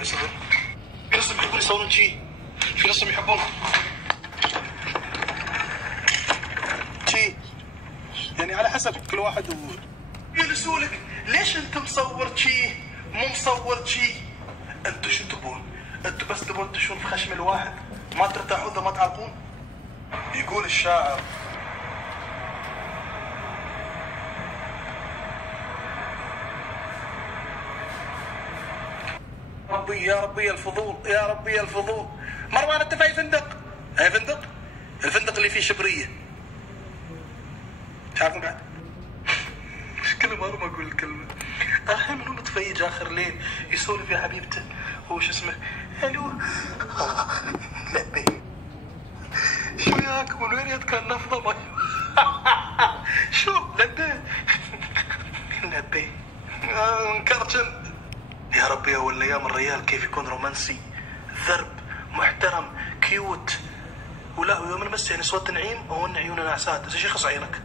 يصير في ناس يحبون يسوون شي، في ناس يحبون شي، يعني على حسب كل واحد يلسولك ليش انت مصور شي مو مصور شي؟ انتوا شو تبون؟ انتوا بس تبون تشون في خشم الواحد، ما ترتاحون اذا ما تعلقون. يقول الشاعر ربي يا ربي الفضول، يا ربي الفضول. مروان انت في اي فندق؟ اي فندق؟ الفندق اللي فيه شبريه. تعرفون بعد؟ كل مرة ما اقول الكلمة. الحين منو متفيج اخر ليل يسولف يا حبيبته هو شو اسمه؟ الو لبي شو ياك من وين يتكلم نفضه ما شو لبي لبي انكرشن. يا ربي اول الايام الريال كيف يكون رومانسي ذرب محترم كيوت، ولا يوم نمس يعني صوت نعيم وهن عيونه نعسات. ايش يخص عينك؟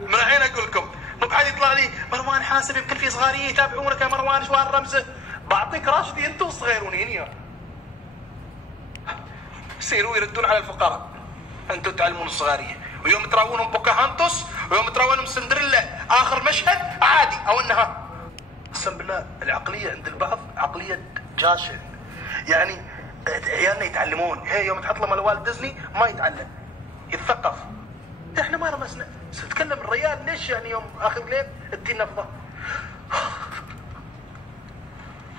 من الحين اقول لكم مو بعد يطلع لي مروان حاسب يمكن في صغاريه يتابعونك يا مروان شو هالرمزه؟ بعطيك راشدي انتم صغيرونين يا يصيروا يردون على الفقراء، انتم تعلمون الصغاريه، ويوم تراونهم بوكاهانتوس ويوم تراونهم سندريلا اخر مشهد عادي او انها. قسم بالله العقليه عند البعض عقليه جاشع، يعني عيالنا يتعلمون، هي يوم تحط له مال والد ديزني ما يتعلم يتثقف. احنا ما رمسنا، تتكلم الريال ليش يعني يوم اخر ليل تدي نفضه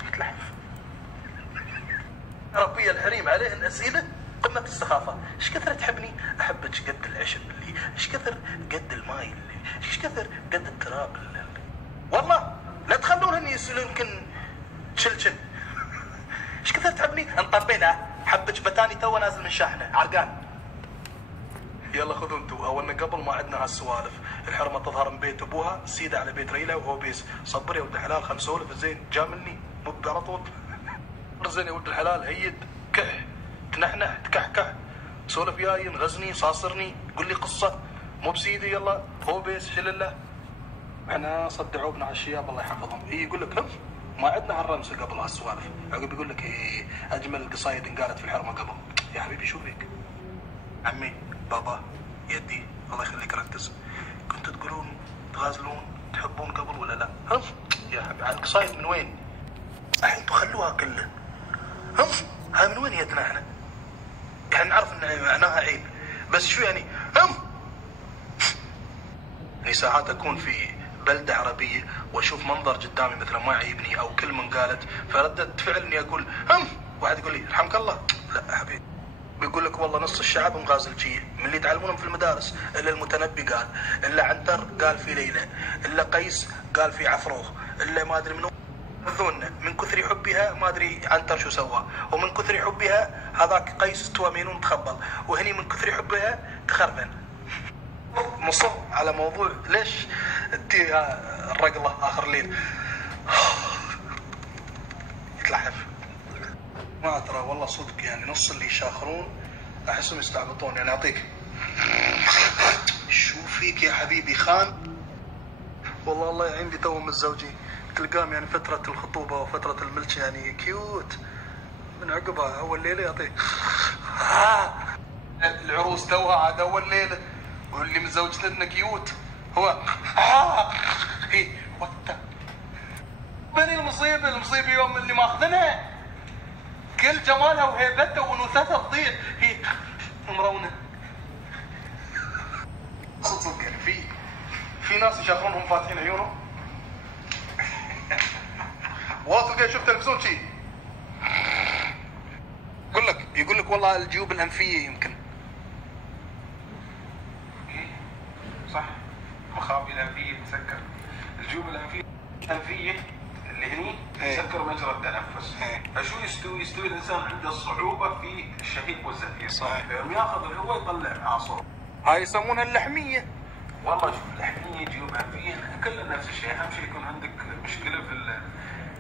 يتلحف. ربي الحريم عليهن اسئله قمه السخافه. ايش كثر تحبني؟ احبك قد العشب اللي، ايش كثر قد الماي اللي، ايش كثر قد التراب اللي. والله لا تخلونهن يسألون يمكن تشلشل. ايش كثر تحبني؟ انطبينا حبك بتاني تو نازل من شاحنه عرقان. يلا خذوا انتوا اولنا قبل ما عندنا هالسوالف، الحرمه تظهر من بيت ابوها سيده على بيت ريله وهو بيس. صبر يا ولد الحلال خل نسولف زين جاملني مو على طول. زين يا ولد الحلال هيد كح تنحنح تكحكح سولف وياي نغزني صاصرني قول لي قصه مو بسيدي. يلا هو بيس حل الله. احنا صدعوبنا على الشياب الله يحفظهم. هي يقول لك هم ما عندنا هالرمسه قبل هالسوالف، عقب يقول لك إيه اجمل القصايد انقالت في الحرمه قبل. يا حبيبي شو فيك؟ عمي بابا يدي الله يخليك ركز، كنتوا تقولون تغازلون تحبون قبل ولا لا؟ هم يا حبيبي القصايد من وين؟ الحين انتوا خلوها كله هم هاي من وين يدنا احنا؟ احنا نعرف ان معناها عيب بس شو يعني هم؟ يعني ساعات اكون في بلدة عربية واشوف منظر قدامي مثلا ما يعيبني او كلمة قالت فردة فعل اني اقول هم، واحد يقول لي يرحمك الله، لا حبيبي بيقول لك والله نص الشعب مغازلجيه من اللي يتعلمونهم في المدارس، الا المتنبي قال، الا عنتر قال في ليله، الا قيس قال في عفروخ، الا ما ادري منو من كثر حبها ما ادري عنتر شو سوى، ومن كثر حبها هذاك قيس استوى مينون تخبل، وهني من كثر حبها تخربن. مصر على موضوع ليش تدي الرقله اخر الليل يتلحف. ما ترى والله صدق يعني نص اللي يشاخرون احسهم يستعبطون. يعني اعطيك شو فيك يا حبيبي خان؟ والله الله يعين لي تو متزوجين تلقاهم يعني فترة الخطوبة وفترة الملك يعني كيوت، من عقبها اول ليلة يعطيك العروس توها عاد اول ليلة واللي متزوج لنا كيوت هو هي وقتها. بني المصيبة يوم اللي ماخذنها كل جمالها وهيبتها وانوثتها تضيع هي مرونه. صدق يعني في ناس يشوفونهم فاتحين عيونهم. واثق شفت تلفزيون شي يقول لك والله الجيوب الانفيه يمكن صح مخاوي الانفيه تسكر الجيوب الانفيه اللي هني يسكر مجرى التنفس. فشو يستوي الانسان عنده الصعوبه في الشهيق والزفير. صحيح. يوم ياخذ الهواء يطلع عصور. هاي يسمونها اللحميه. والله شوف اللحميه جيوب انفيه كلها نفس الشيء، اهم شيء يكون عندك مشكله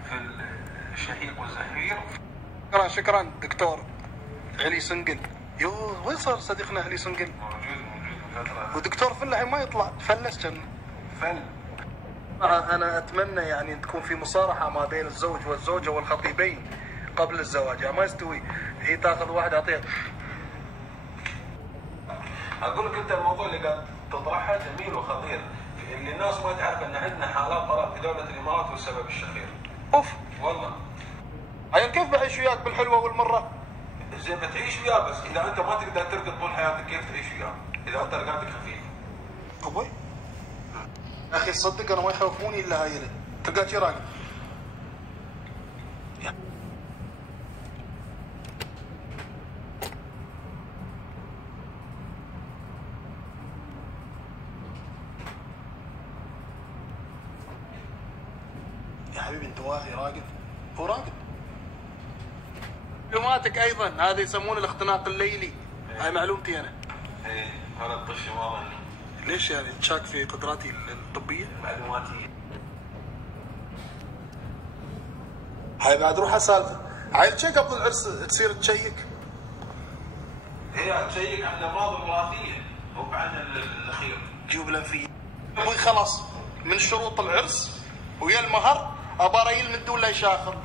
في الشهيق والزفير. شكرا دكتور علي سنقل. يو وين صار صديقنا علي سنقل؟ موجود ودكتور فله ما يطلع فلس كان فل. انا اتمنى يعني تكون في مصارحه ما بين الزوج والزوجه والخطيبين قبل الزواج، يعني ما يستوي هي تاخذ واحد اعطيها. اقول لك انت الموضوع اللي قاعد تطرحه جميل وخطير، اللي الناس ما تعرف ان عندنا حالات طلاق في دوله الامارات والسبب الشخير. اوف والله. عيل كيف بعيش وياك بالحلوه والمره؟ زين بتعيش وياه، بس اذا انت ما تقدر ترقد طول حياتك كيف تعيش وياه؟ اذا انت رقادك خفيف. ابوي يا اخي تصدق انا ما يخوفوني الا هايله، تلقى شي راقد. يا حبيبي انت واعي راقد؟ هو راقد. معلوماتك ايضا هذا يسمونه الاختناق الليلي، هاي معلومتي انا. ايه انا الطش واضح. ليش يعني تشاك في قدراتي الطبيه؟ معلوماتي. هاي بعد روحها سالفه. هاي شي قبل العرس تصير تشيك؟ هي تشيك عن الامراض الوراثيه مو عن الاخير. جيوب الانفيه. ابوي خلاص من شروط العرس ويا المهر اباريل من دون لا يشاخر.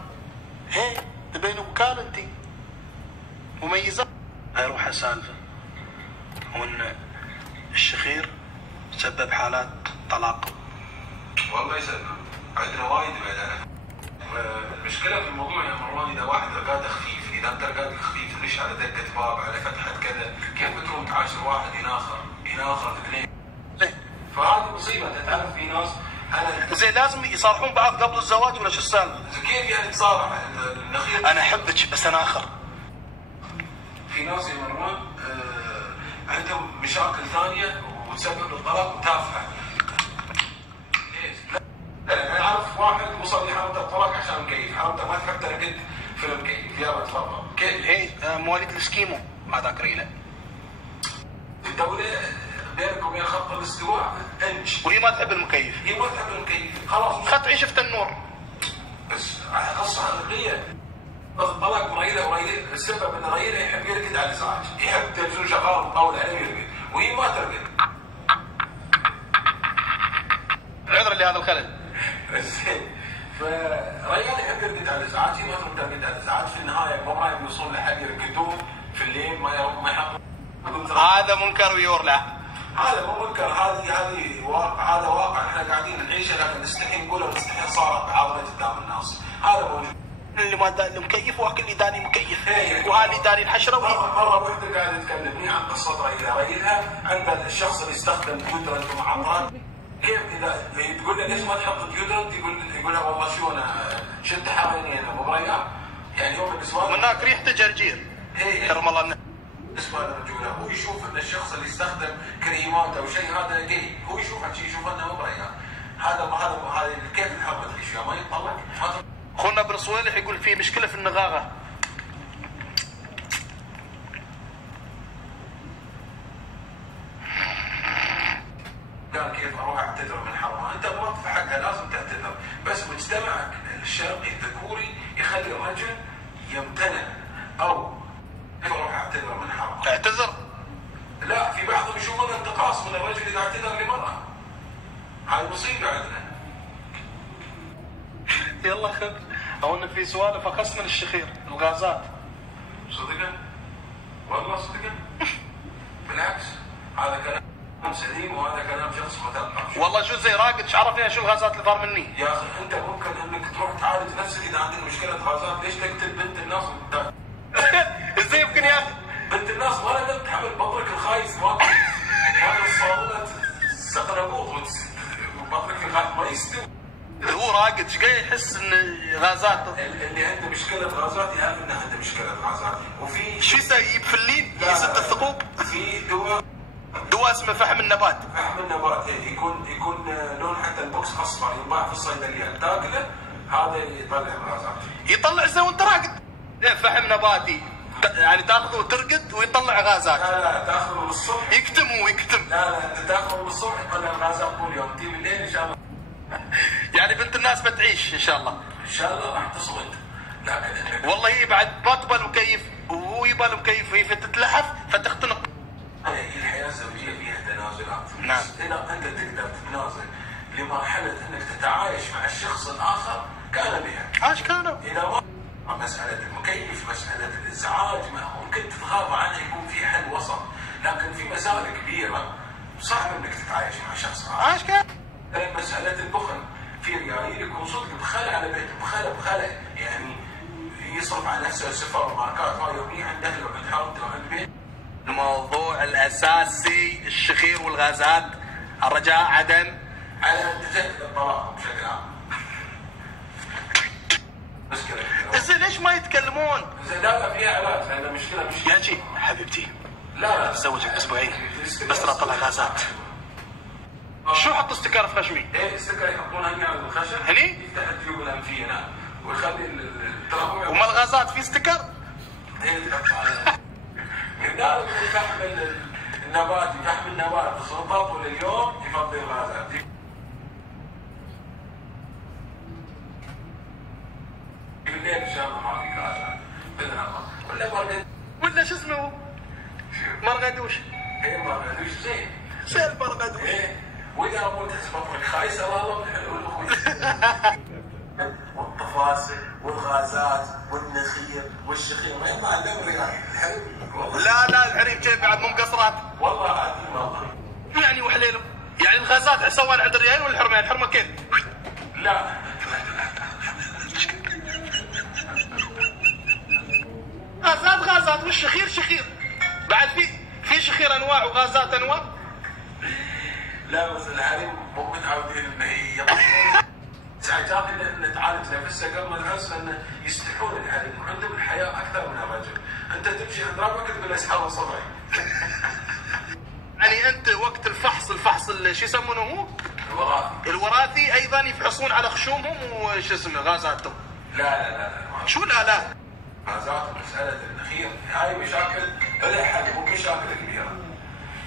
هي تبين وكاله انت مميزه. هاي روحها سالفه. وان الشخير سبب حالات طلاق. والله يسلمك عندنا وايد بعد. المشكله في الموضوع يا مروان اذا واحد رقاده خفيف، اذا انت رقادك خفيف مش على دقه باب على فتحه كذا، كيف بتروح تعاشر واحد يناخر اثنين؟ فهذه مصيبه. انت تعرف في ناس انا زين لازم يصارحون بعض قبل الزواج ولا شو السالفه؟ كيف يعني تصارح النخيل؟ انا احبك بس انا اخر. في ناس يا مروان عندهم مشاكل ثانيه وتسبب الطلاق وتافهه. ليش؟ لا انا اعرف واحد وصل لحالته الطلاق عشان مكيف، حالته ما تحب ترقد في المكيف، يلا تفضل. كيف؟ هي مواليد الاسكيمو هذاك ريله. الدوله بينك وبين خط الاستواء انش. وهي ما تحب المكيف. هي ما تحب المكيف، خلاص. خد تعيش في التنور. بس قصه حقيقيه. طلق ريله السبب ان ريله يحب يرقد على الازعاج، يحب تلفزيون شغال مطول عليه يرقد، وهي ما ترقد. عذرا لهذا الخلل. زين فريال يحب يرقد على الازعاج، هي ما تحب ترقد على الازعاج، في النهايه ما يوصلون لحد يرقدون في الليل، ما يحطون. هذا منكر ويورلع. هذا مو منكر، هذه واقع، هذا واقع احنا قاعدين نعيشه، لكن نستحي نقوله ونستحي صارت بعضنا قدام الناس، هذا موجود. اللي ما داني مكيف واكل اللي داني مكيف. وهذا اللي داني الحشره مره وحده قاعده تكلمني عن قصه ريلها عند الشخص اللي يستخدم ديودرنت ومعطرات. كيف اذا تقول له ليش ما تحط ديودرنت؟ يقول لها والله شو انا شد حالي انا مو بريان. يعني هو بالنسبه له هناك ريحته جرجير. كرم الله بالنسبه للرجوله هو يشوف ان الشخص اللي يستخدم كريمات او شيء هذا جاي، هو يشوف هالشيء، يشوف انه مو بريان. هذا كيف الحرمه تعيش فيها؟ ما يتطلق. اخونا ابن صويلح يقول في مشكله في النغاغه. قال كيف اروح اعتذر من حرمه؟ انت غلطت في حقها لازم تعتذر، بس مجتمعك الشرقي الذكوري يخلي الرجل يمتنع او كيف اروح اعتذر من حرمه؟ اعتذر؟ لا، في بعضهم يشوفون انتقاص من الرجل اذا اعتذر لمراه. هاي مصيبه عندنا. يلا خذ. او انه في سوالف اخص من الشخير، الغازات. صدقا؟ والله صدقا؟ بالعكس هذا كلام سليم وهذا كلام شخص مثقف. والله شو زي راقد ايش عرفني شو الغازات اللي ظهر مني؟ يا اخي انت ممكن انك تروح تعالج نفسك اذا عندك مشكله غازات، ليش تقتل بنت الناس ازاي يمكن يا اخي؟ بنت الناس ما لازم تحمل بطرك الخايس ماكل الصابونه سقربوط وبطرك الخايس ما يستوي. هو راقد ايش قاعد يحس ان غازات؟ اللي عنده مشكله غازات يعرف انه عنده مشكله غازات. وفي شو يسوي؟ يجيب فلين يسد الثقوب؟ في دواء اسمه فحم النبات. فحم النبات يكون لون حتى البوكس اصفر ينباع في الصيدليات، تاكله هذا يطلع غازات. يطلع زي وانت راقد. فحم نباتي يعني تاخذه وترقد ويطلع غازات. لا تاخذه من الصبح يكتم. لا انت تاخذه من الصبح يطلع غازات كل يوم، تجي بالليل ان شاء الله. يعني بنت الناس بتعيش ان شاء الله. ان شاء الله راح تصمد. لكن والله هي بعد ما تبى المكيف وهو يبى المكيف وهي فتتلحف فتختنق. الحياه الزوجيه فيها تنازلات. نعم. اذا انت تقدر تتنازل لمرحله انك تتعايش مع الشخص الاخر كان بها. عاش كانوا. اذا ما مساله المكيف، مساله الازعاج، ممكن تتغاضى عنها، يكون في حل وسط. لكن في مسائل كبيره صعب انك تتعايش مع شخص عاش كيف؟ مساله البخل، في ريايل يكون صدق بخل على بيته، بخل يعني يصرف على نفسه سفر وماركات يوميا عند اهله وعند حارته وعند بيته. الموضوع الاساسي الشخير والغازات، الرجاء عدم على ان تجدد الطلاق بشكل عام. مشكله. زين ليش ما يتكلمون؟ زين لا فيها علاج، لان مشكله مش يا جي حبيبتي لا تزوجك اسبوعين بس ترى طلع غازات. شو حط استكار في خشمي؟ ايه السكر يحطونها هنا على الخشب هني؟ يفتح الجيوب الانفيه هنا ويخلي التراكم. وما الغازات في استكار؟ ايه تحط على قدام فحم النبات، فحم النبات السلطات طول اليوم يفضي الغازات. بالليل ان شاء الله ما في غازات باذن الله. ولا شو اسمه؟ مرغدوش. ايه مرغدوش زين. زين مرغدوش. ايه واذا قلت بطنك خايسه والله حلو والطفاسه والغازات والنخيل والشخير ما يطلع الا بالرياح. لا الحريم كيف بعد مو مقصرات؟ والله عظيم والله. يعني وحليله؟ يعني الغازات سوان عند الريال ولا الحرمه؟ الحرمه كيف؟ لا غازات والشخير شخير. بعد في شخير انواع وغازات انواع. لا بس الحريم مو متعودين انه هي ساعات ان تعالج نفسها قبل العرس، لانه يستحون الحريم وعندهم الحياه اكثر من الرجل. انت تمشي عند ربك تقول اسحب صبعي. يعني انت وقت الفحص اللي شو يسمونه هو؟ الوراثي ايضا يفحصون على خشومهم وش اسمه غازاتهم. لا شو لا غازات مساله النخيل هاي مشاكل لا حد مو مشاكل كبيره.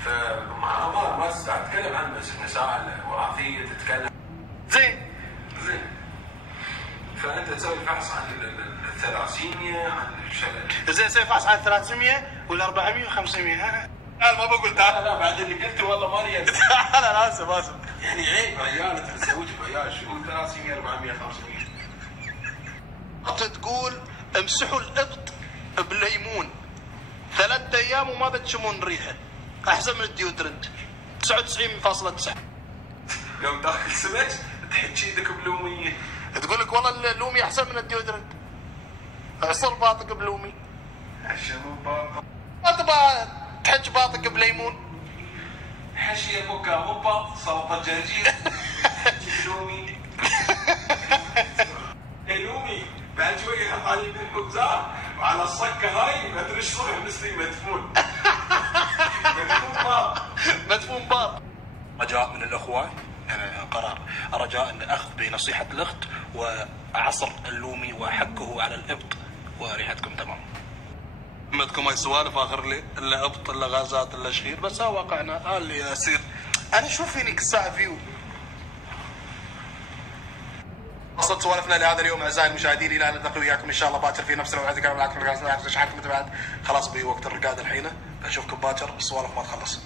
فمع ما تتكلم عن مسائل وراثيه، تتكلم زين. فانت تسوي الفحص عن الثلاسيميا، عن زين سوي فحص عن 300 ولا 400 و500. انا ما بقول تعال. لا بعد اللي قلته والله ماني انا اسف يعني عيب عيال انت تزوج بعيال شو 300 400 500. تقول امسحوا الابط بليمون 3 ايام وما بتشمون ريحه، احسن من الديودرنت 99.9. يوم تاكل سمك تحكي ايدك بلوميه، تقول لك والله اللومي احسن من الديودرنت. اعصر باطك بلومي عشان مو باط. ما تبغى تحج باطك بليمون. حشيه بكا مو باط، سلطه جرجير بلومي. اللومي بعد شوي يحط عليه بالخبزات وعلى الصكه هاي ما ادري ايش صبح مسلم مدفون. مدفون باط. رجاء من الاخوه، يعني قرار رجاء ان اخذ بنصيحه الاخت وعصر اللومي وحكه على الابط وريحتكم تمام. عندكم اي سوالف اخر لي الا ابط الا غازات الا شخير، بس ها واقعنا ها اللي يصير. انا شوف فيني ساعه فيو. وصلت سوالفنا لهذا اليوم اعزائي المشاهدين، الى ان نلتقي وياكم ان شاء الله باكر في نفس الموعد. كان معكم خلاص بوقت الرقاد الحين، بشوفكم باكر السوالف ما تخلص.